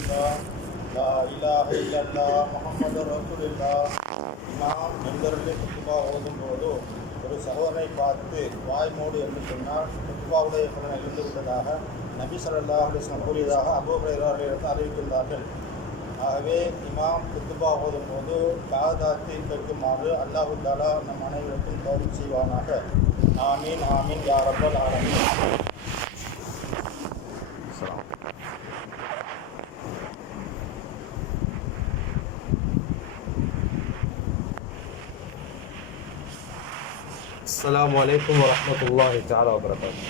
அல்ஹம்துலில்லாஹ் லா இலாஹ இல்லல்லாஹ் முஹம்மது ரசூலுல்லாஹ். இமாம் மெம்பரில் குத்துபா ஓதும்போது ஒரு சகோதரனை பார்த்து வாய்மூடு என்று சொன்னால் குத்துபாவுடைய பலன் இருந்து விட்டதாக நபி ஸல்லல்லாஹு அலைஹி வஸல்லம் கூறியதாக அபூ ஹுரைரா அவர்கள் அறிவிக்கின்றார்கள். ஆகவே இமாம் குத்துபா ஓதும்போது காதாத்தி கேட்குமாறு அல்லாஹு தஆலா நம் அனைவருக்கும் தௌஃபீக் செய்வானாக. ஆமீன் ஆமீன் யா ரப்பல் ஆலமீன். السلام عليكم ورحمة الله تعالى وبركاته.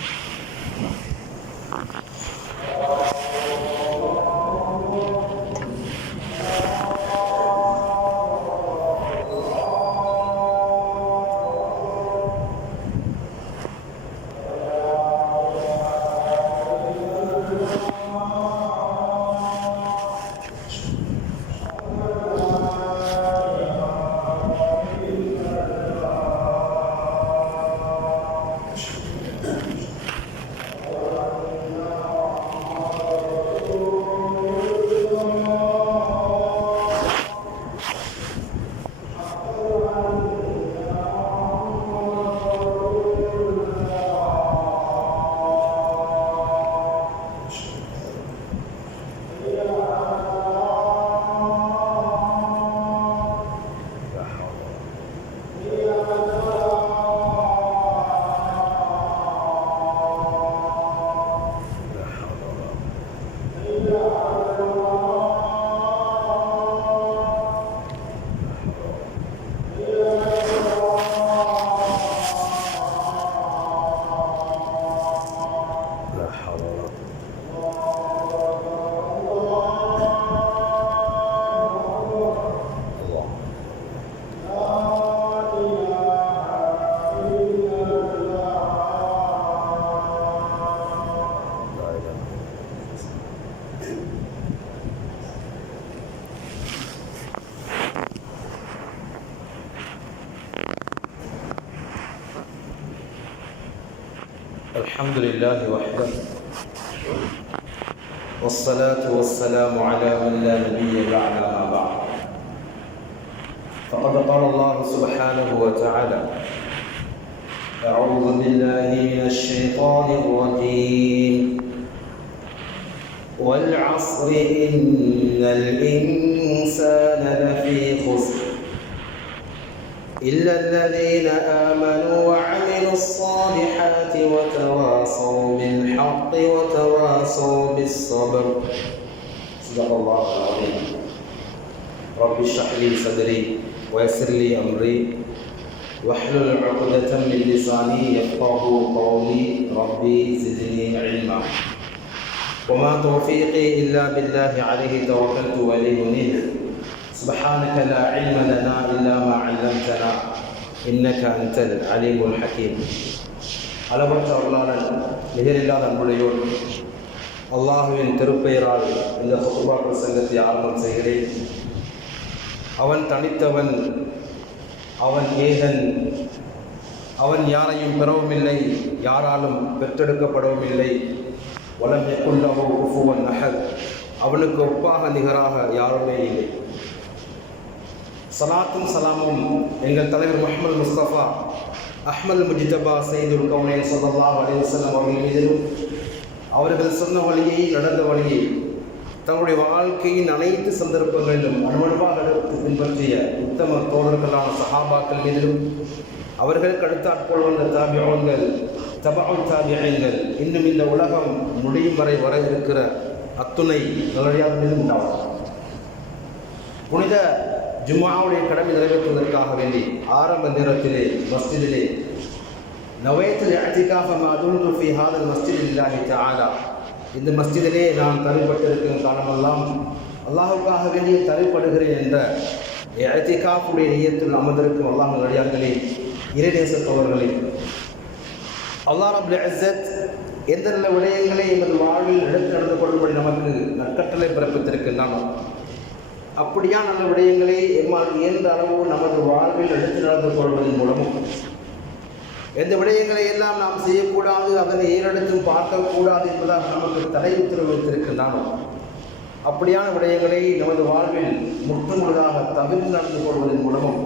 الحمد لله وحده والصلاة والسلام على من لا نبي بعد ما بعد. فقد قال الله سبحانه وتعالى: أعوذ بالله من الشيطان الرجيم والعصر إن الإنسان لفي خسر إلا الذين آمنوا وعملوا الصالحات وتواصوا بالحق وتواصوا بالصبر. صدق الله العظيم. رب اشرح لي صدري ويسر لي أمري واحلل عقدة من لساني يفقهوا قولي. ربي زدني علما. وما توفيقي إلا بالله عليه توكلت وإليه أنيب. سبحانك لا علم لنا إلا ما علمتنا إنك أنت العليم الحكيم. அளவற்ற அருளாளன் நிகரில்லாத அன்புடையோடு அல்லாஹுவின் திருப்பெயரால் இந்த ஹுத்பா பிரசங்கத்தை ஆரம்பம் செய்கிறேன். அவன் தனித்தவன், அவன் ஏகன், அவன் யாரையும் பெறவும் இல்லை, யாராலும் பெற்றெடுக்கப்படவும் இல்லை. வலம் யகுல் லஹு குஃபுவன் அஹத், அவனுக்கு ஒப்பாக நிகராக யாருமே இல்லை. சலாத்தும் சலாமும் எங்கள் தலைவர் முஹம்மது முஸ்தபா அஹ்மது முஜ்தபா சையதுல் கௌனைன் ஸல்லல்லாஹு அலைஹி வஸல்லம் அவர்கள் மீதிலும், அவர்கள் சொன்ன வழியை நடந்த வழியை தங்களுடைய வாழ்க்கையின் அனைத்து சந்தர்ப்பங்களிலும் அனுமதிவாக எடுத்து பின்பற்றிய உத்தம தோழர்களான சஹாபாக்கள் மீதிலும், அவர்களுக்கு அடுத்தாற்போல் வந்த தாபிஊன்கள், தபஉ தாபிஈன்கள், இன்னும் இந்த உலகம் முடியும் வரை வர இருக்கிற அத்துணை நல்லடியார் மீதும் உண்டாகும். புனித ஜும்ஆவுடைய கடமை நிறைவேற்றுவதற்காக வேண்டி ஆரம்ப நேரத்திலே மஸ்ஜிதிலே நவைத்துல் இஅ்திகாஃப மா துன்து ஃபீ ஹாதல் மஸ்ஜித் லில்லாஹி தஆலா, இந்த மஸ்ஜிதிலே நான் தரிப்பட்டிருக்கும் காலமெல்லாம் அல்லாஹுக்காக வேண்டி தரிப்படுகிறேன் என்ற இஅ்திகாஃபுடைய நியத்தில் அமர்ந்திருக்கும் அல்லாஹ் நல்லடியார்களே, இறைநேசத்தோழர்களே, அல்லாஹ் ரப்புல் இஸ்ஸத் எந்த நல்ல விடயங்களை எமது வாழ்வில் எடுத்து நடந்து கொள்ளும்படி நமக்கு நற்கட்டளை பிறப்பித்திருக்கின்றானோ அப்படியா நல்ல விடயங்களை எம்மால் இயன்ற அளவு நமது வாழ்வில் எடுத்து நடந்து கொள்வதன் மூலமும், எந்த விடயங்களை எல்லாம் நாம் செய்யக்கூடாது, அதனை ஏறெடுத்தும் பார்க்கக்கூடாது என்பதாக நமக்கு தடை உத்தரவு வைத்திருக்கின்றானோ அப்படியான விடயங்களை நமது வாழ்வில் முற்றுமுழுதாக தவிர்த்து நடந்து கொள்வதன் மூலமும்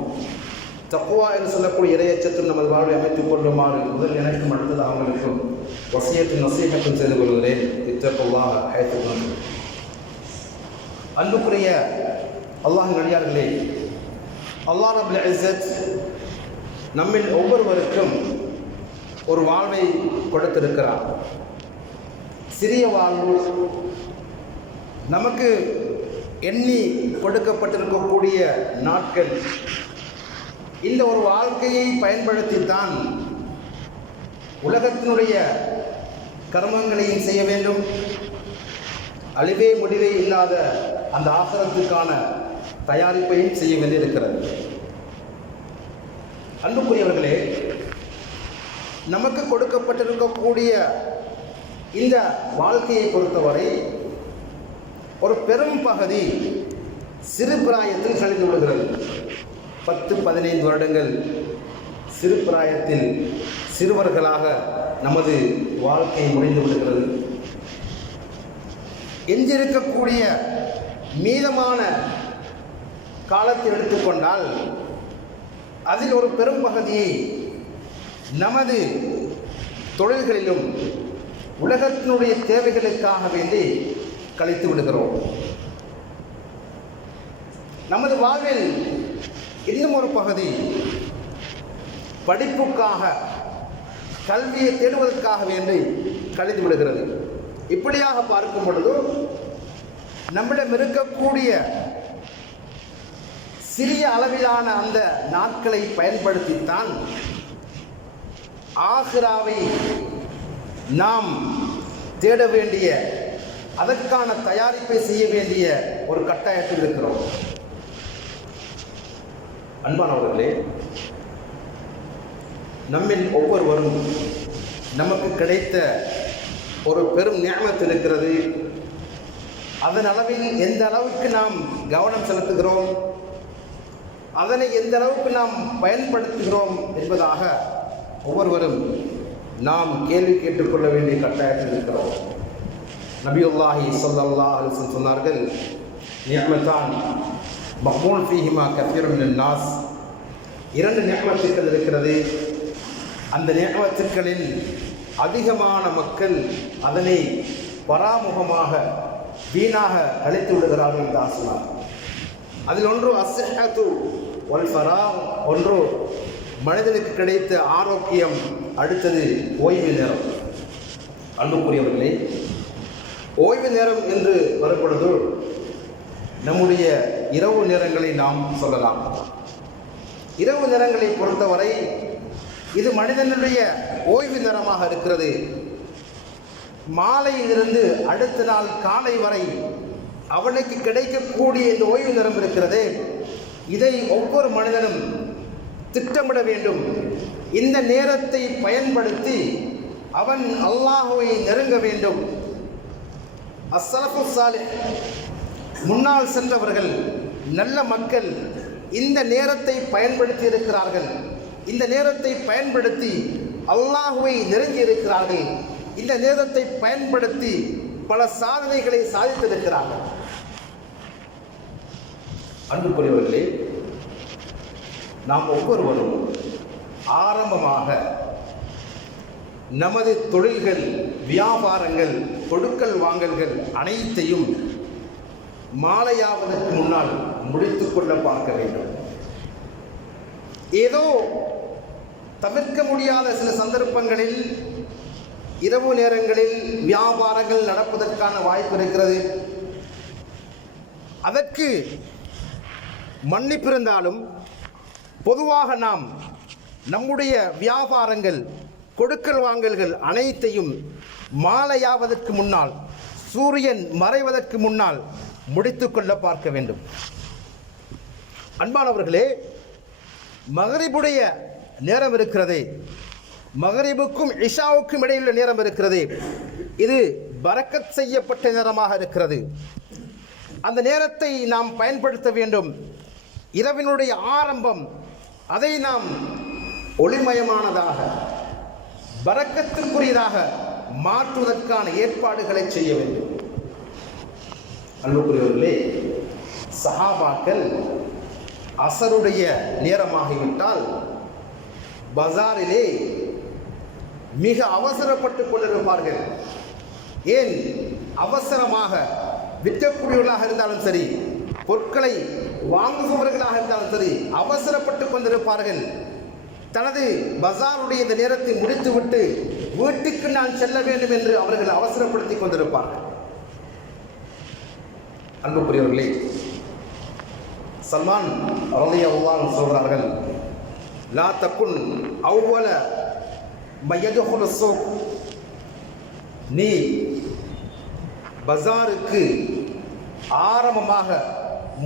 தக்குவா என்று சொல்லக்கூடிய இறையச்சத்தும் நமது வாழ்வை அமைத்துக் கொள்ளுமாறு முதல் எனக்கும் அடுத்தது அவங்களுக்கும் வசியத்தின் நசீகத்தும் செய்து கொள்கிறேன். இத்தக்குவாக அழைத்துக்கொண்டு அன்புக்குரிய அல்லாஹின் அடியார்களே, அல்லாஹ் ரப்புல் இஸ்ஸத் நம்மில் ஒவ்வொருவருக்கும் ஒரு வாழ்வை கொடுத்திருக்கிறார். சிறிய வாழ்வு நமக்கு எண்ணி கொடுக்கப்பட்டிருக்கக்கூடிய நாட்கள். இந்த ஒரு வாழ்க்கையை பயன்படுத்தித்தான் உலகத்தினுடைய கர்மங்களையும் செய்ய வேண்டும். அழிவே முடிவே இல்லாத அந்த ஆசிரத்துக்கான தயாரிப்பையும் செய்ய வேண்டியிருக்கிறது. அன்புக்குரியவர்களே, நமக்கு கொடுக்கப்பட்டிருக்கக்கூடிய இந்த வாழ்க்கையை பொறுத்தவரை ஒரு பெரும் பகுதி சிறு பிராயத்தில் கழிந்து விடுகிறது. 10-15 வருடங்கள் சிறு பிராயத்தில் சிறுவர்களாக நமது வாழ்க்கை முடிந்து விடுகிறது. எஞ்சிருக்கக்கூடிய மீதமான காலத்தை எடுத்துக்கொண்டால் அதில் ஒரு பெரும் பகுதியை நமது தொழில்களிலும் உலகத்தினுடைய தேவைகளுக்காக வேண்டி கழித்து விடுகிறோம். நமது வாழ்வில் இன்னும் ஒரு பகுதி படிப்புக்காக, கல்வியை தேடுவதற்காக வேண்டி கழித்து விடுகிறது. இப்படியாக பார்க்கும் பொழுது நம்மிடம் இருக்கக்கூடிய சிறிய அளவிலான அந்த நாட்களை பயன்படுத்தித்தான் ஆகிராவை நாம் தேட வேண்டிய, அதற்கான தயாரிப்பை செய்ய வேண்டிய ஒரு கட்டாயத்தில் இருக்கிறோம். அன்பானவர்களே, நம்மில் ஒவ்வொருவரும் நமக்கு கிடைத்த ஒரு பெரும் நியமத் இருக்கிறது. அதன் அளவில் எந்த அளவுக்கு நாம் கவனம் செலுத்துகிறோம், அதனை எந்த அளவுக்கு நாம் பயன்படுத்துகிறோம் என்பதாக ஒவ்வொருவரும் நாம் கேள்வி கேட்டுக்கொள்ள வேண்டிய கட்டாயத்தில் இருக்கிறோம். நபியுல்லாஹி ஸல்லல்லாஹு அலைஹி வஸல்லம் சொன்னார்கள், நிஅமத்தான் மக்பூல் ஃபீஹிமா கஸீருன் மினன் நாஸ். 2 நிஅமத்துக்கள் இருக்கிறது. அந்த நிஅமத்துக்களில் அதிகமான மக்கள் அதனை பராமுகமாக வீணாக கழித்து விடுகிறார்கள் என்று சொன்னார். அதில் ஒன்று அஸ்ஸஹத்து வல் ஃபராக், ஒன்று மனிதனுக்கு கிடைத்த ஆரோக்கியம், அடுத்தது ஓய்வு நேரம். அன்புக்குரியவர்களே, ஓய்வு நேரம் என்று வரும்பொழுது நம்முடைய இரவு நேரங்களை நாம் சொல்லலாம். இரவு நேரங்களை பொறுத்தவரை இது மனிதனுடைய ஓய்வு நேரமாக இருக்கிறது. மாலையிலிருந்து அடுத்த நாள் காலை வரை அவனுக்கு கிடைக்கக்கூடிய இந்த ஓய்வு நேரம் இருக்கிறது. இதை ஒவ்வொரு மனிதனும் திட்டமிட வேண்டும். இந்த நேரத்தை பயன்படுத்தி அவன் அல்லாஹ்வை நெருங்க வேண்டும். அஸ்ஸலஃபு ஸாலிஹ், முன்னால் சென்றவர்கள், நல்ல மக்கள் இந்த நேரத்தை பயன்படுத்தி இருக்கிறார்கள். இந்த நேரத்தை பயன்படுத்தி அல்லாஹ்வை நெருங்கி இருக்கிறார்கள். இந்த நேரத்தை பயன்படுத்தி பல சாதனைகளை சாதித்திருக்கிறார்கள். அன்புக்குரியவர்களே, நாம் ஒவ்வொருவரும் ஆரம்பமாக நமது தொழில்கள், வியாபாரங்கள், கொடுக்கல் வாங்கல்கள் அனைத்தையும் மாலையாவதற்கு முன்னால் முடித்து கொள்ள பார்க்க வேண்டும். ஏதோ தவிர்க்க முடியாத சில சந்தர்ப்பங்களில் இரவு நேரங்களில் வியாபாரங்கள் நடப்பதற்கான வாய்ப்பு இருக்கிறது. அதற்கு மன்னிப்பிருந்தாலும் பொதுவாக நாம் நம்முடைய வியாபாரங்கள், கொடுக்கல் வாங்கல்கள் அனைத்தையும் மாலையாவதற்கு முன்னால், சூரியன் மறைவதற்கு முன்னால் முடித்து கொள்ள பார்க்க வேண்டும். அன்பானவர்களே, மகரிபுடைய நேரம் இருக்கிறது, மகரிபுக்கும் இஷாவுக்கும் இடையிலுள்ள நேரம் இருக்கிறது. இது பரக்கத் செய்யப்பட்ட நேரமாக இருக்கிறது. அந்த நேரத்தை நாம் பயன்படுத்த வேண்டும். இரவினுடைய ஆரம்பம், அதை நாம் ஒளிமயமானதாக, பரக்கத்திற்குரியதாக மாற்றுவதற்கான ஏற்பாடுகளை செய்ய வேண்டும். அன்புக்குரியவர்களே, சஹாபாக்கள் அசருடைய நேரமாகிவிட்டால் பஜாரிலே மிக அவசரப்பட்டு கொண்டிருப்பார்கள். ஏன்? அவசரமாக விற்கக்கூடியவர்களாக இருந்தாலும் சரி, பொருட்களை வாங்குபவர்களாக இருந்தாலும் சரி, அவசரப்பட்டு கொண்டிருப்பார்கள். தனது பஜாருடைய இந்த நேரத்தை முடித்துவிட்டு வீட்டுக்கு நான் செல்ல வேண்டும் என்று அவர்கள் அவசரப்படுத்தி கொண்டிருப்பார்கள். அன்புக்குரியவர்களே, சல்மான் ரலியல்லாஹு அன்ஹு சொல்கிறார்கள், லா தகுன் அவ்வல மயதுகுல் ஸூக், நீ பஜாருக்கு ஆரம்பமாக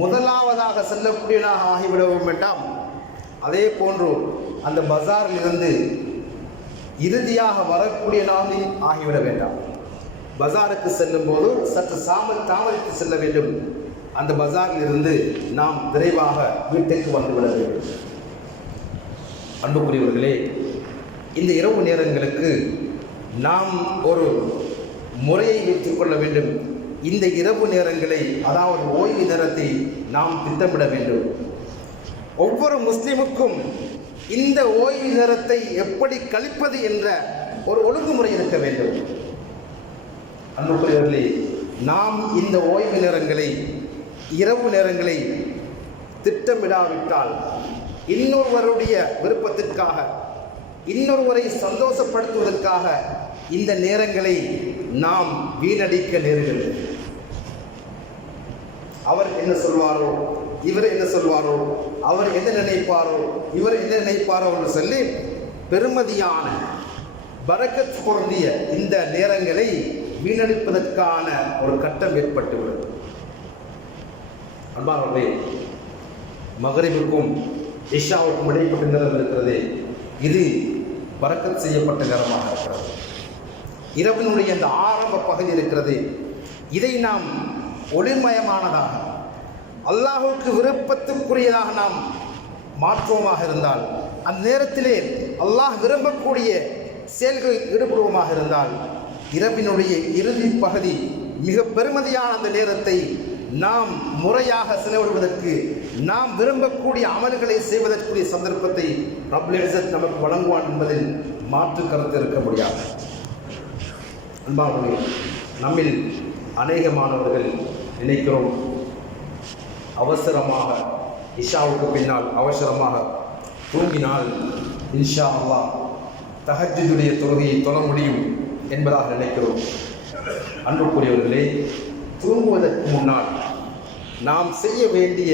முதலாவதாக செல்லக்கூடியவனாக ஆகிவிடவும் வேண்டாம். அதே போன்று அந்த பஜாரில் இருந்து இறுதியாக வரக்கூடியவனாக ஆகிவிட வேண்டாம். பஜாருக்கு செல்லும் போது சற்று தாமதித்து செல்ல வேண்டும். அந்த பஜாரில் இருந்து நாம் விரைவாக வீட்டுக்கு வந்துவிட வேண்டும். அன்புக்குரியவர்களே, இந்த இரவு நேரங்களுக்கு நாம் ஒரு முறையை வைத்துக் கொள்ள வேண்டும். இந்த இரவு நேரங்களை, அதாவது ஓய்வு நேரத்தை நாம் திட்டமிட வேண்டும். ஒவ்வொரு முஸ்லிமுக்கும் இந்த ஓய்வு நேரத்தை எப்படி கழிப்பது என்ற ஒரு ஒழுங்குமுறை இருக்க வேண்டும். அன்புக்குரியவர்களே, நாம் இந்த ஓய்வு நேரங்களை, இரவு நேரங்களை திட்டமிடாவிட்டால் இன்னொருவருடைய விருப்பத்திற்காக, இன்னொருவரை சந்தோஷப்படுத்துவதற்காக இந்த நேரங்களை நாம் வீணடிக்க நேருகிறது. அவர் என்ன சொல்வாரோ, இவர் என்ன சொல்வாரோ, அவர் என்ன நினைப்பாரோ, இவர் என்ன நினைப்பாரோ என்று சொல்லி பெருமதியான பரக்கத் பொருந்திய இந்த நேரங்களை வீணடிப்பதற்கான ஒரு கட்டம் ஏற்பட்டுள்ளது. அன்பானவர்களே, மகரிபுக்கும் இஷாவுக்கும் இடைப்பட்ட நேரம் இருக்கிறது. இது பரக்கத் செய்யப்பட்ட நேரமாக இருக்கிறது. இரவினுடைய அந்த ஆரம்ப பகுதி இருக்கிறது. இதை நாம் ஒளிமயமானதாக, அல்லாஹுக்கு விருப்பத்துக்குரியதாக நாம் மாற்றுவோமாக இருந்தால், அந்த நேரத்திலே அல்லாஹ் விரும்பக்கூடிய செயல்களில் ஈடுபடுவோமாக இருந்தால், இரவினுடைய இறுதி பகுதி மிக பெருமதியான அந்த நேரத்தை நாம் முறையாக செலவிடுவதற்கு, நாம் விரும்பக்கூடிய அமல்களை செய்வதற்குரிய சந்தர்ப்பத்தை ரப்புல் இஸ்ஸத் நமக்கு வழங்குவான் என்பதில் மாற்று கருத்து இருக்க முடியாது. அன்பானவர்களே, நம்மில் அநேகமானவர்கள் நினைக்கிறோம், அவசரமாக இஷாவுக்கு பின்னால் அவசரமாக தூங்கினால் இன்ஷா அல்லாஹ் தஹஜ்ஜுடைய தொழுகையை தொழ முடியும் என்பதாக நினைக்கிறோம். அன்புக்குரியவர்களே, தூங்குவதற்கு முன்னால் நாம் செய்ய வேண்டிய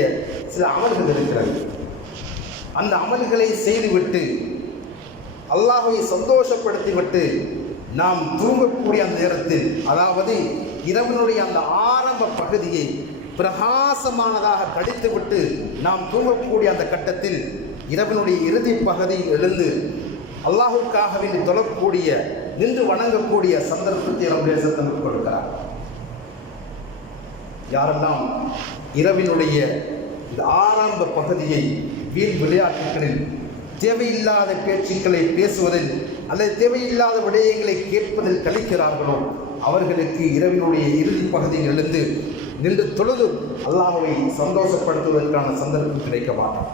சில அமல்கள் இருக்கிறது. அந்த அமல்களை செய்துவிட்டு அல்லாஹ்வை சந்தோஷப்படுத்திவிட்டு நாம் தூங்கக்கூடிய அந்த நேரத்தில், அதாவது இரவினுடைய அந்த ஆரம்ப பகுதியை பிரகாசமானதாக கழித்துவிட்டு நாம் தூங்கக்கூடிய அந்த கட்டத்தில் இரவினுடைய இறுதி பகுதியில் எழுந்து அல்லாஹுக்காக வேண்டி தொழக்கூடிய, நின்று வணங்கக்கூடிய சந்தர்ப்பத்தை ரப்புல் இஸ்ஸத் நமக்கு கொடுக்கிறார். யாரெல்லாம் இரவினுடைய இந்த ஆரம்ப பகுதியை வீண் விளையாட்டுகளில், தேவையில்லாத பேச்சுக்களை பேசுவதில் அல்லது தேவையில்லாத விடயங்களை கேட்பதில் கழிக்கிறார்களோ, அவர்களுக்கு இரவினுடைய இறுதி பகுதியில் எழுந்து நின்று தொழுது அல்லாஹ்வை சந்தோஷப்படுத்துவதற்கான சந்தர்ப்பம் கிடைக்க மாட்டார்.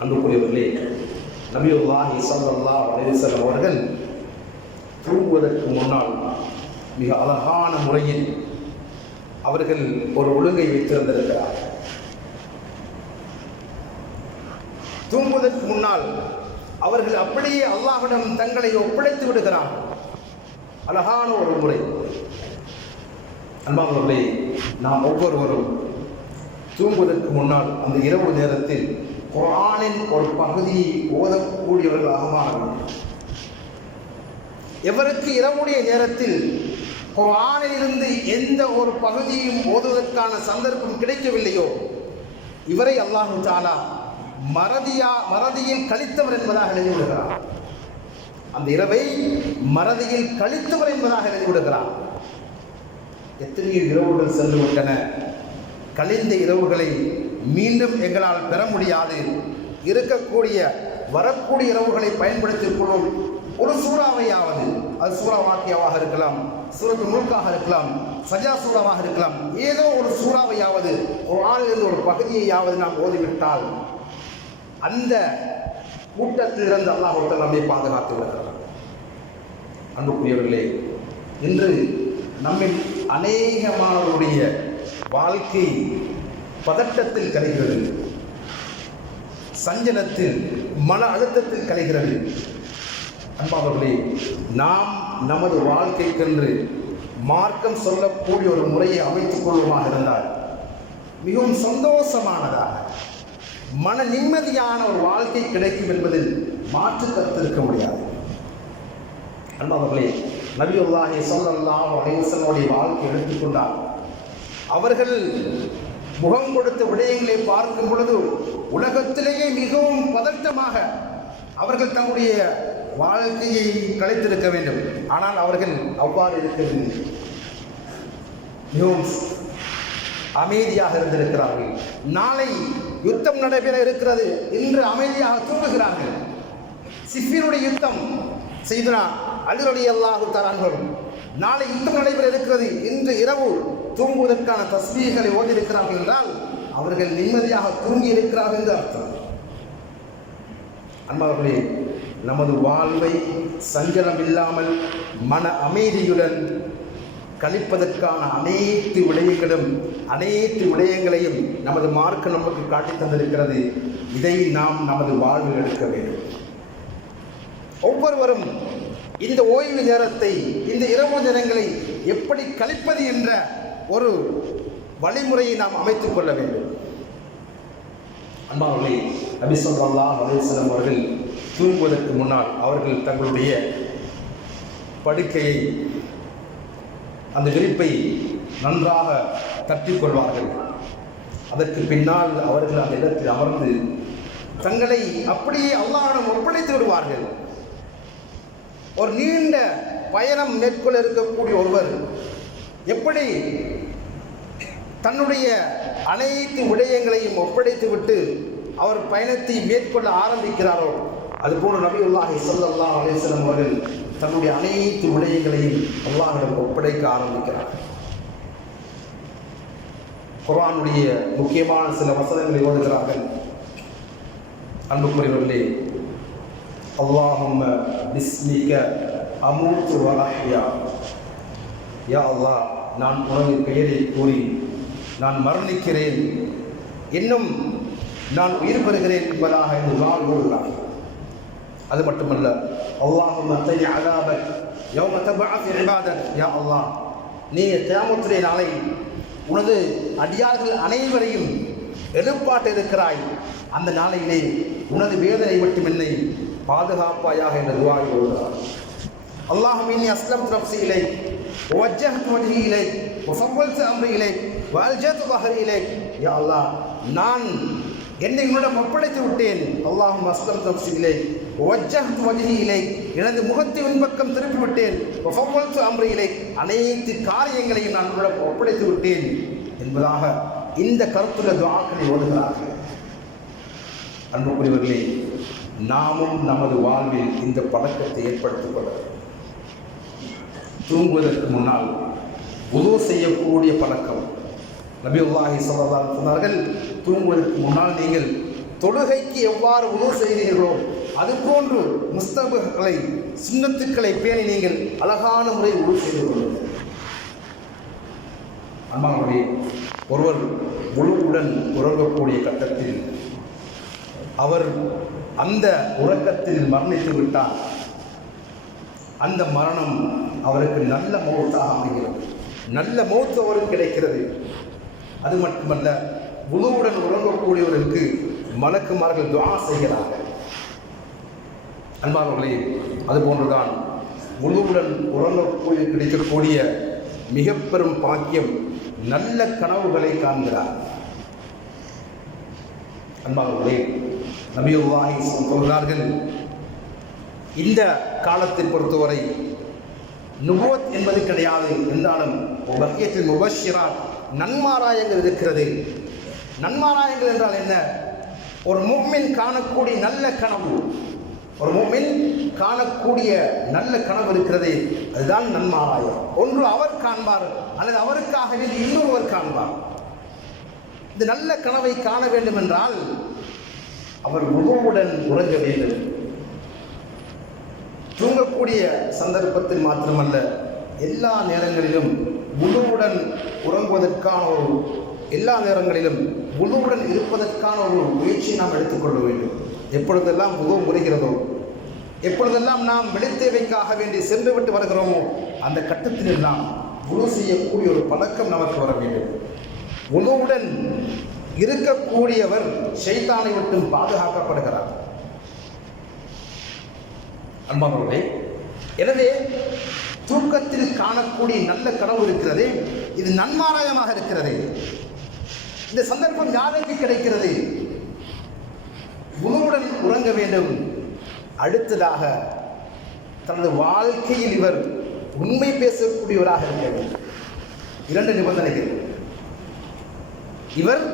அன்புக்குரியவர்களே, நபியுல்லாஹி ஸல்லல்லாஹு அலைஹி வஸல்லம் அவர்கள் தூங்குவதற்கு முன்னால் மிக அழகான முறையில் அவர்கள் ஒரு ஒழுங்கை வைத்திருந்திருக்கிறார். தூங்குவதற்கு முன்னால் அவர்கள் அப்படியே அல்லாஹ்விடம் தங்களை ஒப்படைத்து விடுகிறார்கள். அழகான ஒரு முறை. அன்பானவர்களே, நாம் ஒவ்வொருவரும் தூங்குவதற்கு முன்னால் அந்த இரவு நேரத்தில் குர்ஆனின் ஒரு பகுதியை ஓதக்கூடியவர்களாக மாற வேண்டும். எவருக்கு இரவுடைய நேரத்தில் குர்ஆனிலிருந்து எந்த ஒரு பகுதியும் ஓதுவதற்கான சந்தர்ப்பம் கிடைக்கவில்லையோ, இவரை அல்லாஹு தஆலா மறதியில் கழித்தவர் என்பதாக எழுதிவிடுகிறார். அந்த இரவை மறதியில் கழித்தவர் என்பதாக எழுதிவிடுகிறார். எத்தனையோ இரவுகள் சென்று விட்டன. கழிந்த இரவுகளை மீண்டும் எங்களால் பெற முடியாது. இருக்கக்கூடிய வரக்கூடிய இரவுகளை பயன்படுத்திக் கொள்ளும். ஒரு சூறாவையாவது, அது சூரா வாக்கியாவாக இருக்கலாம், சூரத்து முல்காக இருக்கலாம், சஜா சூறாவாக இருக்கலாம். ஏதோ ஒரு சூறாவையாவது ஒரு ஆளிலிருந்து ஒரு பகுதியையாவது நாம் ஓதிவிட்டால் அந்த கூட்டத்திலிருந்து அல்லாஹ் ஒருத்தர் நம்மை பாதுகாத்து விடுகிறார். அன்புக்குரியவர்களே, இன்று நம்மில் அநேகமானவருடைய வாழ்க்கை பதட்டத்தில் கலைகிறது, சஞ்சலத்தில் மன அழுத்தத்தில் கலைகிறது. அன்பானவர்களே, நாம் நமது வாழ்க்கைக்கென்று மார்க்கம் சொல்லக்கூடிய ஒரு முறையை அமைத்துக் கொள்வோமாக இருந்தால் மிகவும் சந்தோஷமானதாக மன நிம்மதியான ஒரு வாழ்க்கை கிடைக்கும் என்பதில் மாற்று கருத்து இருக்க முடியாது. அன்பானவர்களே, நபியுல்லாஹி ஸல்லல்லாஹு அலைஹி வஸல்லம் வாழ்க்கை எடுத்துக்கொண்டால் அவர்கள் முகம் கொடுத்த விடயங்களை பார்க்கும் பொழுது உலகத்திலேயே மிகவும் பதட்டமாக அவர்கள் தங்களுடைய வாழ்க்கையை கழித்திருக்க வேண்டும். ஆனால் அவர்கள் அவ்வாறு இருக்கவில்லை, மிகவும் அமைதியாக இருந்திருக்கிறார்கள். நாளை யுத்தம் நடைபெற இருக்கிறது, இன்று அமைதியாக தூங்குகிறார்கள். சிஃபினுடைய யுத்தம் செய்தனா அலி ரலியல்லாஹு தஆலா அன்ஹு, நாளை யுத்தம் நடைபெற இருக்கிறது, இன்று இரவு தூங்குவதற்கான தஸ்பீஹ்களை ஓதியிருக்கிறார்கள் என்றால் அவர்கள் நிம்மதியாக தூங்கி இருக்கிறார்கள் என்று அர்த்தம். அன்பார்களே, நமது வாழ்வை சஞ்சலம் இல்லாமல் மன அமைதியுடன் கழிப்பதற்கான அனைத்து விடயங்களையும் நமது மார்க்கம் நமக்கு காட்டி தந்திருக்கிறது. இதை நாம் நமது வாழ்வில் எடுக்க வேண்டும். ஒவ்வொருவரும் இந்த ஓய்வு நேரத்தை, இந்த இரவு நேரங்களை எப்படி கழிப்பது என்ற ஒரு வழிமுறையை நாம் அமைத்துக் கொள்ள வேண்டும். அன்பானவர்களே, நபி ஸல்லல்லாஹு அலைஹி வஸல்லம் அவர்கள் தூங்குவதற்கு முன்னால் அவர்கள் தங்களுடைய படுக்கையை, அந்த விரிப்பை நன்றாக தட்டிக்கொள்வார்கள். அதற்கு பின்னால் அவர்கள் அந்த இடத்தில் அமர்ந்து தங்களை அப்படியே அல்லாஹ்விடம் ஒப்படைத்து விடுவார்கள். ஒரு நீண்ட பயணம் மேற்கொள்ள இருக்கக்கூடிய ஒருவர் எப்படி தன்னுடைய அனைத்து விடயங்களையும் ஒப்படைத்து விட்டு அவர் பயணத்தை மேற்கொள்ள ஆரம்பிக்கிறாரோ அதுபோல நபியுல்லாஹி ஸல்லல்லாஹு அலைஹி வஸல்லம் அவர்கள் தன்னுடைய அனைத்து விடயங்களையும் அல்லாஹ்விடம் ஒப்படைக்க ஆரம்பிக்கிறார். குர்ஆனுடைய முக்கியமான சில வசனங்களை ஓதுகிறார்கள். அன்புக்குரியவர்களே, அல்லாஹும்ம பிஸ்மிக அமூத்து வ அஹ்யா, யா அல்லாஹ், நான் உனது பெயரை கூறி நான் மரணிக்கிறேன், இன்னும் நான் உயிர் பெறுகிறேன் என்பதாக இந்த நாள் ஓடுகிறார். அது மட்டுமல்ல, அல்லாஹும்ம தனி அதாபக் யௌம தபஅத் இபாதக், யா அல்லாஹ், நீ கியாமத்துடைய நாளை உனது அடியார்கள் அனைவரையும் எழுப்பாட்ட இருக்கிறாய், அந்த நாளையிலே உனது வேதனை மட்டும் என்னை பாதுகாப்பாயாக என்ற துஆவை ஓதுகிறார். அல்லாஹும்ம இன்னி அஸ்லம்து நஃப்ஸி இலைக் வவஜ்ஜஹ்து வஜ்ஹி இலைக் வஃபவ்வல்து அம்ரி இலைக் வஅல்ஜது ظஹரி இலைக், யா அல்லாஹ், நான் என்னை உன்னிடம் ஒப்படைத்து விட்டேன். அல்லாஹும்ம அஸ்லம்து நஃப்ஸி இலைக் வவஜ்ஜஹ்து வஜ்ஹி இலைக், எனது முகத்தை உன் பக்கம் திருப்பி விட்டேன். வஃபவ்வல்து அம்ரி இலைக், அனைத்து காரியங்களையும் நான் உன்னிடம் ஒப்படைத்து விட்டேன் என்பதாக இந்த கருத்துள்ள துஆக்களை ஓதுகிறார்கள். அன்புக்குரியவர்களே, நாமும் நமது வாழ்வில் இந்த பழக்கத்தை ஏற்படுத்திக் கொள்ள வேண்டும். தூங்குவதற்கு முன்னால் வுது செய்யக்கூடிய பழக்கம். நபியுல்லாஹி ஸல்லல்லாஹு அலைஹி வஸல்லம் சொன்னார்கள், தூங்குவதற்கு முன்னால் நீங்கள் தொழுகைக்கு எவ்வாறு வுது செய்கிறீர்களோ அதுபோன்று முஸ்தஹப்களை, சுன்னத்துக்களை பேணி நீங்கள் அழகான முறையில் வுது செய்து கொள்ளுங்கள். அன்பானவர்களே, ஒருவர் வுதுவுடன் உறங்கக்கூடிய கட்டத்தில் அவர் அந்த உறக்கத்தில் மரணித்து விட்டார், அந்த மரணம் அவருக்கு நல்ல மௌத்தாக அமைகிறது, நல்ல மௌத் அவருக்கு கிடைக்கிறது. அது மட்டுமல்ல, வுதுவுடன் உறங்கக்கூடியவர்களுக்கு மலக்குமார்கள் துஆ செய்கிறார்கள். அன்பானவர்களே, அதுபோன்றுதான் வுதுவுடன் உறங்கக்கூடிய கிடைக்கக்கூடிய மிக பெரும் பாக்கியம் நல்ல கனவுகளை காண்கிறார். அன்பானவர்களே, நபியுல்லாஹி சொல்கிறார்கள், இந்த காலத்தை பொறுத்தவரை நுபுவத் என்பது கிடையாது என்றாலும் பக்கியத்தில் முபஷ்ஷிராத், நன்மாராயங்கள் இருக்கிறது. நன்மாராயங்கள் என்றால் என்ன? ஒரு முஃமின் காணக்கூடிய நல்ல கனவு, ஒரு முஃமின் காணக்கூடிய நல்ல கனவு இருக்கிறதே, அதுதான் நன்மாராயம். ஒன்று அவர் காண்பார், அல்லது அவருக்காகவே இன்னொருவர் காண்பார். இந்த நல்ல கனவை காண வேண்டும் என்றால் அவர் உணவுடன் உறங்க வேண்டும். தூங்கக்கூடிய சந்தர்ப்பத்தில் மாத்திரமல்ல, எல்லா நேரங்களிலும் உணவுடன் உறங்குவதற்கான எல்லா நேரங்களிலும் உணவுடன் இருப்பதற்கான ஒரு முயற்சியை நாம் எடுத்துக்கொள்ள வேண்டும். எப்பொழுதெல்லாம் உணவு முறைகிறதோ, எப்பொழுதெல்லாம் நாம் வெளித்தேவைக்காக வேண்டி சென்று விட்டு வருகிறோமோ, அந்த கட்டத்தில் எல்லாம் உணவு செய்யக்கூடிய ஒரு பழக்கம் நமக்கு வர வேண்டும். உணவுடன் இருக்கக்கூடியவர் ஷைத்தானை விட்டு பாதுகாக்கப்படுகிறார். அன்பானவர்களே, எனவே தூக்கத்தில் காணக்கூடிய நல்ல கனவு இருக்கிறது, இது நன்மாராயமாக இருக்கிறது. இந்த சந்தர்ப்பம் யாருக்கு கிடைக்கிறது? உணவுடன் உறங்க வேண்டும். அடுத்ததாக தனது வாழ்க்கையில் இவர் உண்மை பேசக்கூடியவராக இருக்க வேண்டும். 2 நிபந்தனைகள். இவர்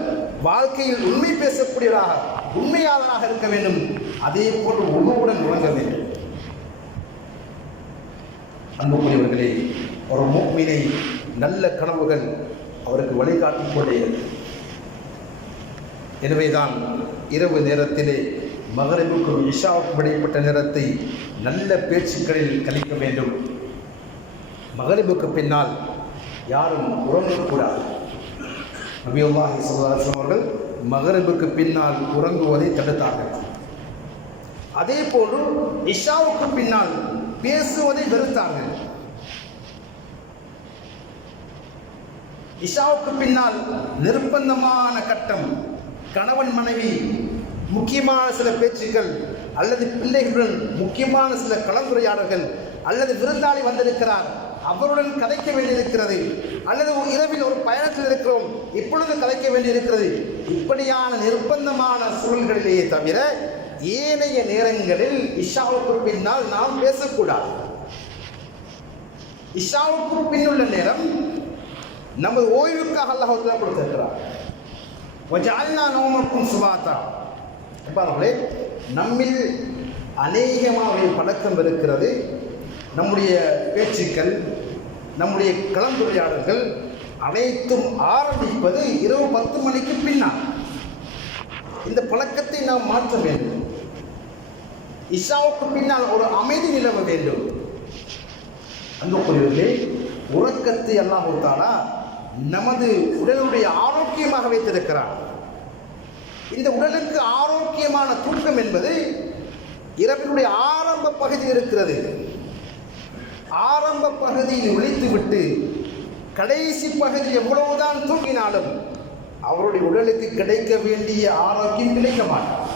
வாழ்க்கையில் உண்மை பேசக்கூடியவராக, உண்மையாளராக இருக்க வேண்டும். அதே போன்று உணவுடன் உறங்க வேண்டும். அன்புக்குரியவர்களே, ஒரு முஃமினை நல்ல கனவுகள் அவருக்கு வழிகாட்டிக் கொண்டே இருக்கும். எனவேதான் இரவு நேரத்திலே மகரிபுக்கும் இஷாவுக்கும் இடைப்பட்ட நேரத்தை நல்ல பேச்சுக்களில் கழிக்க வேண்டும். மகரிபுக்கு பின்னால் யாரும் உறங்கக்கூடாது. நபியுல்லாஹி ஸல்லல்லாஹு அலைஹி வஸல்லம் அவர்கள் மகரிபுக்கு பின்னால் உறங்குவதை தடுத்தார்கள். அதே போன்று இஷாவுக்கு பின்னால் பேசுவதை வெறுத்தார்கள். இஷாவுக்கு பின்னால் நிர்பந்தமான கட்டம், கணவன் மனைவி முக்கியமான சில பேச்சுக்கள், அல்லது பிள்ளைகளுடன் முக்கியமான சில கலந்துரையாடல்கள், அல்லது விருந்தாளி வந்திருக்கிறார் அவருடன் கதைக்க வேண்டியிருக்கிறது, அல்லது இரவில் ஒரு பயணத்தில் இருக்கிறோம் இப்பொழுது கதைக்க வேண்டியிருக்கிறது. இப்படியான நிர்பந்தமான சூழல்களிலேயே தவிர ஏனைய நேரங்களில் இஷாவுக்கு பின்னால் நாம் பேசக்கூடாது. இஷாவுக்கு பின்னுள்ள நேரம் நமது ஓய்வுக்காக அல்லாஹ் கொடுத்திருக்கிறார். வஜஅல்னா நௌமக்கும் சுபாத்தா. நம்மில் அநேகமாக பழக்கம் இருக்கிறது, நம்முடைய பேச்சுக்கள், நம்முடைய கலந்துரையாடல்கள் அனைத்தும் ஆரம்பிப்பது இரவு 10 மணிக்கு பின்னால். இந்த பழக்கத்தை நாம் மாற்ற வேண்டும். இஷாவுக்கு பின்னால் ஒரு அமைதி நிலவ வேண்டும். அன்புக்குரியவர்களே, உறக்கத்தை அல்லாஹ் தஆலா நமது உடலுடைய ஆரோக்கியமாக வைத்திருக்கிறார். இந்த உடலுக்கு ஆரோக்கியமான தூக்கம் என்பது இரவினுடைய ஆரம்ப பகுதி இருக்கிறது. ஆரம்ப பகுதியில் விழித்துவிட்டு கடைசி பகுதி எவ்வளவுதான் தூங்கினாலும் அவருடைய உடலுக்கு கிடைக்க வேண்டிய ஆரோக்கியம் கிடைக்க மாட்டார்.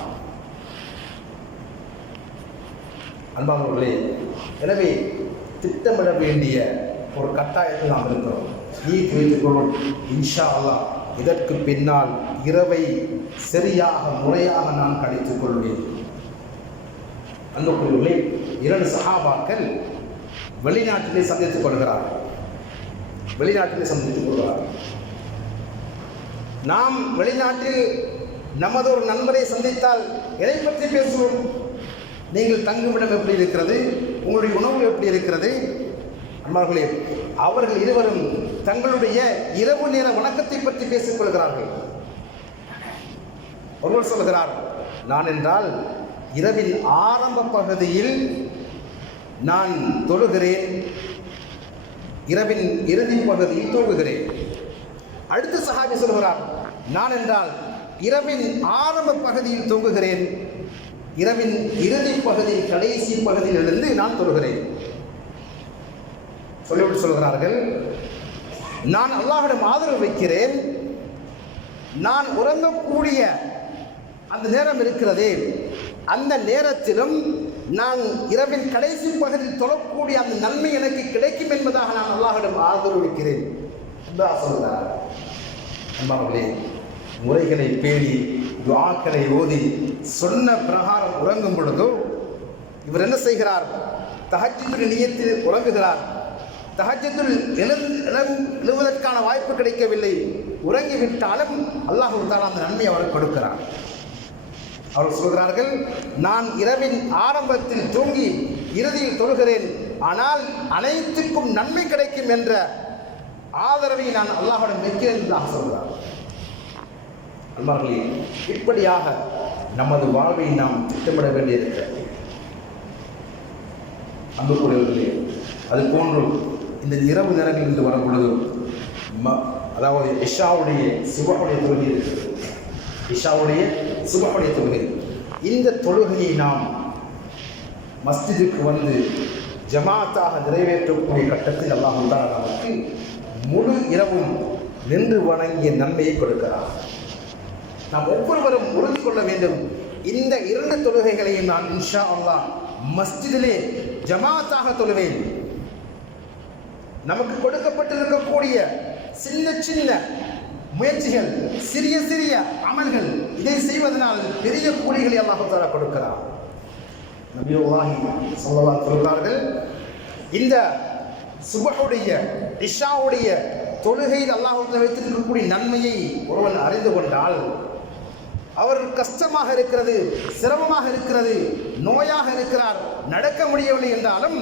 அன்பானவர்களே, எனவே திட்டமிட வேண்டிய ஒரு கட்டாயத்தில் நாம் இருக்கிறோம். வைத்துக் கொள்ளும் இன்ஷா அல்லாஹ் இதற்கு பின்னால் இரவை சரியாக முறையாக நான் கழித்துக் கொள்வேன். அன்புக்குரியவர்களே, 2 சஹாபாக்கள் வெளிநாட்டிலே சந்தித்துக் கொள்கிறார்கள். நாம் வெளிநாட்டில் நமது ஒரு நண்பரை சந்தித்தால் எதை பற்றி பேசுவோம்? நீங்கள் தங்குமிடம் எப்படி இருக்கிறது, உங்களுடைய உணவு எப்படி இருக்கிறது? அன்பார்களே, அவர்கள் இருவரும் தங்களுடைய இரவு நேர வணக்கத்தை பற்றி பேசிக் கொள்கிறார்கள். ஒருவர் சொல்கிறார், நான் என்றால் இரவின் ஆரம்ப பகுதியில் நான் தொழுகிறேன், இரவின் இறுதி பகுதியில் தூங்குகிறேன். அடுத்த சஹாபி சொல்கிறார், நான் என்றால் இரவின் ஆரம்ப பகுதியில் தூங்குகிறேன், இரவின் இறுதி பகுதி கடைசி பகுதியிலிருந்து நான் தொழுகிறேன். சொல்லிவிட்டு சொல்கிறார்கள், நான் அல்லாஹ்விடம் ஆதரவு வைக்கிறேன், நான் உறங்கக்கூடிய அந்த நேரம் இருக்கிறதே, அந்த நேரத்திலும் நான் இரவின் கடைசி பகுதியில் தொழக்கூடிய அந்த நன்மை எனக்கு கிடைக்கும் என்பதாக நான் அல்லாஹ்விடம் ஆதரவு வைக்கிறேன் என்று சொல்கிறார். அன்பானவர்களே, முறைகளை பேணி துஆக்களை ஓதி சொன்ன பிரகாரம் உறங்கும் பொழுதோ இவர் என்ன செய்கிறார்? தஹஜ்ஜுடைய நியத்தில் உறங்குகிறார். தஹஜ்ஜுல் எழுவதற்கான வாய்ப்பு கிடைக்கவில்லை, உறங்கிவிட்டாலும் அல்லாஹ் தஆலா அந்த நன்மை அவருக்கு கொடுக்கிறார். அவர்கள் சொல்கிறார்கள், நான் இரவின் ஆரம்பத்தில் தூங்கி இறுதியில் தொழுகிறேன், ஆனால் அனைத்துக்கும் நன்மை கிடைக்கும் என்ற ஆதரவை நான் அல்லாஹ்விடம் வைக்கிறேன் என்றாக சொல்கிறார். அன்பார்களே, இப்படியாக நமது வாழ்வை நாம் திட்டமிட வேண்டியிருக்கிறது. அன்புக்குரியவர்களே, அது போன்று இந்த இரவு நேரங்கள் என்று வரும் பொழுது அதாவது இஷாவுடைய சுபஹுடைய தொழுகை இருக்கிறது. இஷாவுடைய சுபஹுடைய தொழுகை, இந்த தொழுகையை நாம் மஸ்ஜிதுக்கு வந்து ஜமாத்தாக நிறைவேற்றக்கூடிய கட்டத்தில் அல்லாஹ் தஆலா நமக்கு முழு இரவும் நின்று வணங்கிய நன்மையை கொடுக்கிறார். நாம் ஒவ்வொருவரும் உறுதி கொள்ள வேண்டும், இந்த 2 தொழுகைகளையும் நான் இன்ஷா அல்லாஹ் மஸ்ஜிதிலே ஜமாத்தாக தொழுவேன். நமக்கு கொடுக்கப்பட்டிருக்கக்கூடிய சின்ன சின்ன முயற்சிகள், சிறிய சிறிய அமல்கள், இதை செய்வதனால் பெரிய கூலிகளை அல்லாஹ் தஆலா கொடுக்கிறார். நபியுல்லாஹி ஸல்லல்லாஹு அலைஹி சொல்கிறார்கள், இந்த சுபஹுடைய இஷாவுடைய தொழுகையில் அல்லாஹ் வைத்திருக்கக்கூடிய நன்மையை ஒருவன் அறிந்து கொண்டால், அவர் கஷ்டமாக இருக்கிறது, சிரமமாக இருக்கிறது, நோயாக இருக்கிறார், நடக்க முடியவில்லை என்றாலும்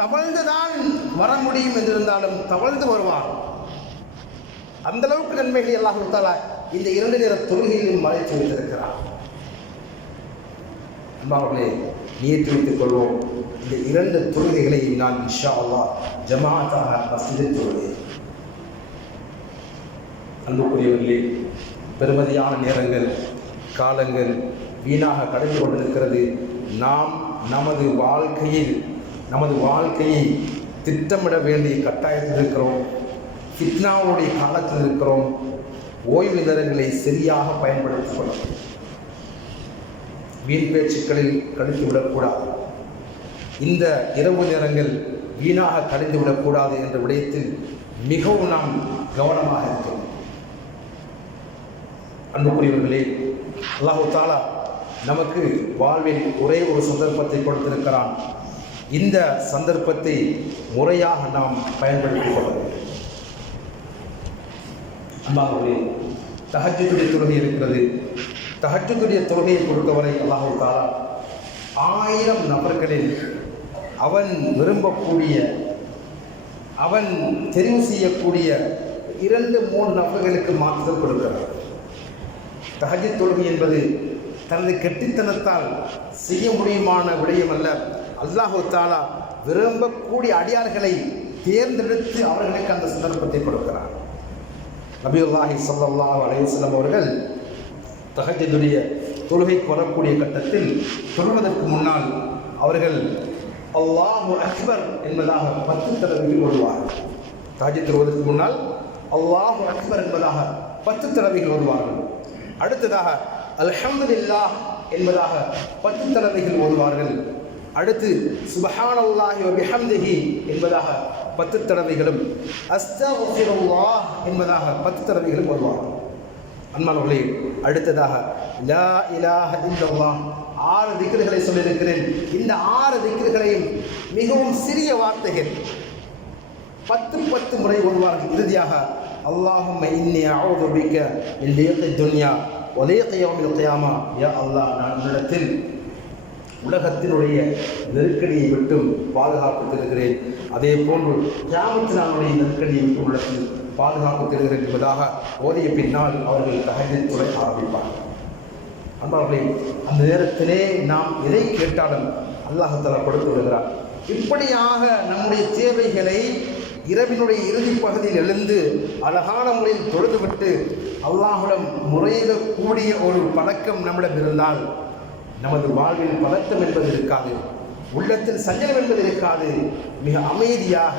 தவழ்ந்துதான் வர முடியும் என்றிருந்தாலும் தவழ்ந்து வருவார். அந்த அளவுக்கு நன்மைகளை அல்லாஹ் தஆலா இந்த 2 நேர தொழுகையிலும் மறைத்து வைத்திருக்கிறார். அன்பார்களே, நியத்து வைத்துக் கொள்வோம், இந்த 2 தொழுகைகளை நான் இன்ஷா அல்லாஹ் ஜமாத்தாக மஸ்ஜிதில் தொழுவேன். அன்புக்குரியவர்களே, பெருமதியான நேரங்கள், காலங்கள் வீணாக கடந்து கொண்டிருக்கிறது. நாம் நமது வாழ்க்கையை திட்டமிட வேண்டிய கட்டாயத்தில் இருக்கிறோம். ஃபித்னாவுடைய காலத்தில் இருக்கிறோம். ஓய்வு நேரங்களை சரியாக பயன்படுத்திக் கொள்ளணும். வீண் பேச்சுக்களில் கழித்து விடக்கூடாது. இந்த இரவு நேரங்கள் வீணாக கழிந்து விடக்கூடாது என்ற விடயத்தில் மிகவும் நாம் கவனமாக இருக்கிறோம். அன்புக்குரியவர்களே, அல்லாஹ் தஆலா நமக்கு வாழ்வில் ஒரே ஒரு சந்தர்ப்பத்தை கொடுத்திருக்கிறான். இந்த சந்தர்ப்பத்தை முறையாக நாம் பயன்படுத்திக் கொள்ள வேண்டும். அன்பார்களே, தஹஜ்ஜுடைய தொழுகை இருக்கிறது. தஹஜ்ஜுடைய தொழுகையை பொறுத்தவரை அல்லாஹ் தஆலா 1000 நபர்களில் அவன் விரும்பக்கூடிய, அவன் தெரிவு செய்யக்கூடிய 2-3 நபர்களுக்கு மாற்றுதல் கொடுக்கிறார். தஹஜ்ஜுத் தொழுகை என்பது தனது கெட்டித்தனத்தால் செய்ய முடியுமான விடயம் அல்ல. அல்லாஹ் தஆலா விரும்பக்கூடிய அடியார்களை தேர்ந்தெடுத்து அவர்களுக்கு அந்த சந்தர்ப்பத்தை கொடுக்கிறார். நபியுல்லாஹி ஸல்லல்லாஹு அலைஹி வஸல்லம் அவர்கள் தஹஜ்ஜுடைய தொழுகைக்கு வரக்கூடிய கட்டத்தில் தொழுவதற்கு முன்னால் அவர்கள் அல்லாஹு அக்பர் என்பதாக 10 தடவைகள் ஓதுவார்கள். தஹஜ்ஜுத் தொழுவதற்கு முன்னால் அல்லாஹு அக்பர் என்பதாக 10 தடவைகள் ஓதுவார்கள். அடுத்ததாக அல்ஹம்துலில்லாஹ் என்பதாக 10 தடவைகள் ஓதுவார்கள். அடுத்து சுப்ஹானல்லாஹி வ பிஹம்திஹி என்பதாக 10 தடவைகளும், அஸ்தக்ஃபிருல்லாஹ் என்பதாக 10 தடவைகளும் ஓதுவார்கள். அன்பானவர்களே, அடுத்ததாக லா இலாஹ இல்லல்லாஹ் 6 திக்ர்களை சொல்லியிருக்கிறேன். இந்த 6 திக்ர்களையும் மிகவும் சிறிய வார்த்தைகள் 10 முறை ஓதுவார்கள். இறுதியாக அல்லாஹும்ம இன்னி அஊது பிக மின் லியகி துன்யா வ லியகி யௌமில் கியாமா, யா அல்லாஹ், நான் உன்னிடத்தில் உலகத்தினுடைய நெருக்கடியை விட்டும் பாதுகாப்பு தருகிறேன், அதே போன்று கியாமத் நாளுடைய நெருக்கடியை விட்டு உலகத்தில் பாதுகாப்பு தருகிறேன் என்பதாக ஓதிய பின்னால் அவர்கள் தஹஜ்ஜுத் தொழ ஆரம்பிப்பார்கள். அன்பார்களே, அந்த நேரத்திலே நாம் எதை கேட்டாலும் அல்லாஹ் தஆலா கொடுத்து விடுகிறார். இப்படியாக நம்முடைய தேவைகளை இரவினுடைய இறுதி பகுதியில் எழுந்து அழகான முறையில் தொழுதுவிட்டு அல்லாஹ்விடம் முறையிடக்கூடிய ஒரு பழக்கம் நம்மிடம் இருந்தால் நமது வாழ்வில் பதட்டம் என்பது இருக்காது, உள்ளத்தில் சஞ்சலம் என்பது இருக்காது. மிக அமைதியாக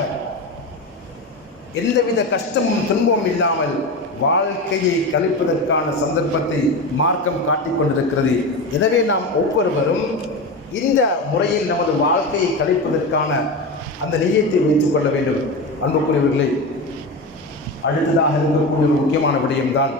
எந்தவித கஷ்டமும் துன்பமும் இல்லாமல் வாழ்க்கையை கழிப்பதற்கான சந்தர்ப்பத்தை மார்க்கம் காட்டிக் கொண்டிருக்கிறது. எனவே நாம் ஒவ்வொருவரும் இந்த முறையில் நமது வாழ்க்கையை கழிப்பதற்கான அந்த நியத்தை வைத்துக் கொள்ள வேண்டும். அன்புக்குரியவர்களே, அடுத்ததாக இருக்கக்கூடிய ஒரு முக்கியமான விடயம்தான்